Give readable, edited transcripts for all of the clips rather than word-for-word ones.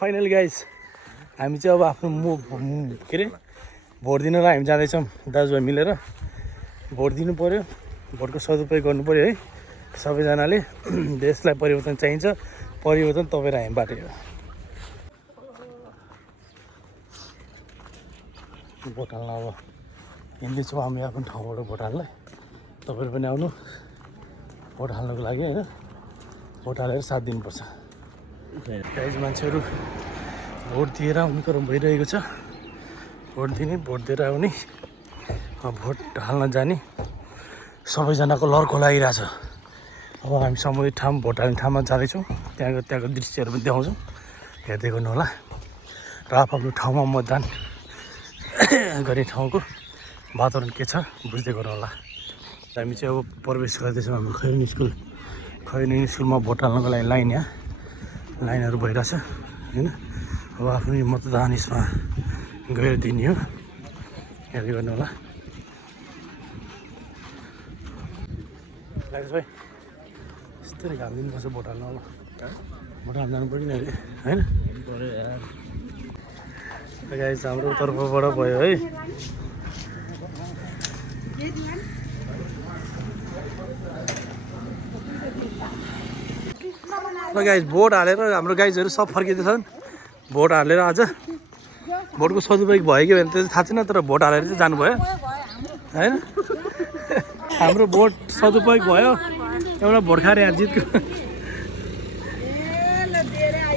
final guys हामी चाहिँ अब आफ्नो के अरे भोट दिनलाई हामी जाँदैछौँ दाजुभाइ मिलेर भोट दिनु पऱ्यो भोटको सदुपयोग गर्नु पऱ्यो है सबैजनाले देशलाई परिवर्तन चाहिन्छ परिवर्तन तपाईँ र हामीबाट हो भोट हाल्न अब हिँड्दैछौँ हामी आफ्नो ठाउँबाट भोट हाल्नलाई तपाईँहरू पनि आउनु भोट हाल्नको लागि होइन भोट हालेर साथ दिनुपर्छ गाइज मान्छेहरू भोट दिएर आउने क्रम भइरहेको छ भोट दिने भोट दिएर आउने भोट हाल्न जाने सबैजनाको लर्को लागिरहेछ अब हामी सामुदायिक ठाउँ भोट हाल्ने ठाउँमा जाँदैछौँ त्यहाँको दृश्यहरू पनि देखाउँछौँ हेर्दै गर्नु होला र आफ्नो ठाउँमा मतदान गर्ने ठाउँको वातावरण के छ बुझ्दै गर्नु होला हामी चाहिँ अब प्रवेश गर्दैछौँ हाम्रो खैरेनी स्कुलमा भोट हाल्नको लागि लाइनहरू भइरहेछ होइन अब आफ्नो मतदान यसमा गएर दिने हो हेर्दै गर्नु होला लाग्छ भाइ यस्तै घाम दिनुपर्छ भोट हाल्नु अब भोट हाल्नु जानु पऱ्यो नि अहिले होइन गाइस हाम्रो तर्फबाट भयो है ल गाइस भोट हालेर हाम्रो गाइजहरू सब फर्किँदैछन् भोट हालेर आज भोटको सदुपयोग भयो कि भने त्यो चाहिँ थाहा छैन तर भोट हालेर चाहिँ जानुभयो होइन हाम्रो भोट सदुपयोग भयो एउटा भोट खाएर यहाँ जितको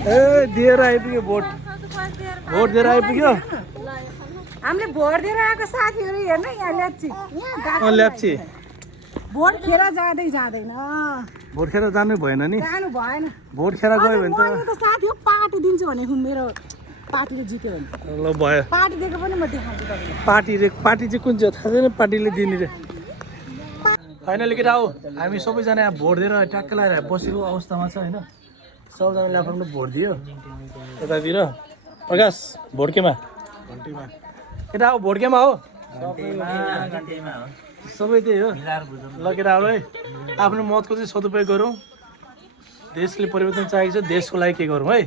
ए दिएर आइपुग्यो भोट दिएर आइपुग्यो हामीले भोट दिएर आएको साथीहरू हेर्नु यहाँ ल्याप्ची भोट खेर जाँदैन भोट खेर जानु भएन नि जानु भएन भोट खेर गयो भने त साथी हो पार्टी दिन्छु भनेको मेरो पार्टीले जित्यो भने ल भयो पार्टी दिएको पनि म देखाउँछु तपाईँलाई पार्टी चाहिँ कुन चाहिँ थाहा छैन पार्टीले दिने रे फाइनली केटा हो हामी सबैजना यहाँ भोट दिएर ट्याक्क लगाएर बसेको अवस्थामा छ होइन सबैजनाले आफ्नो भोट दियो यतातिर प्रकाश भोट केमा केटा हो भोट केमा हो सबै त्यही हो ल केटाहरू है आफ्नो मतको चाहिँ सदुपयोग गरौँ देशले परिवर्तन चाहिएको छ देशको लागि के गरौँ है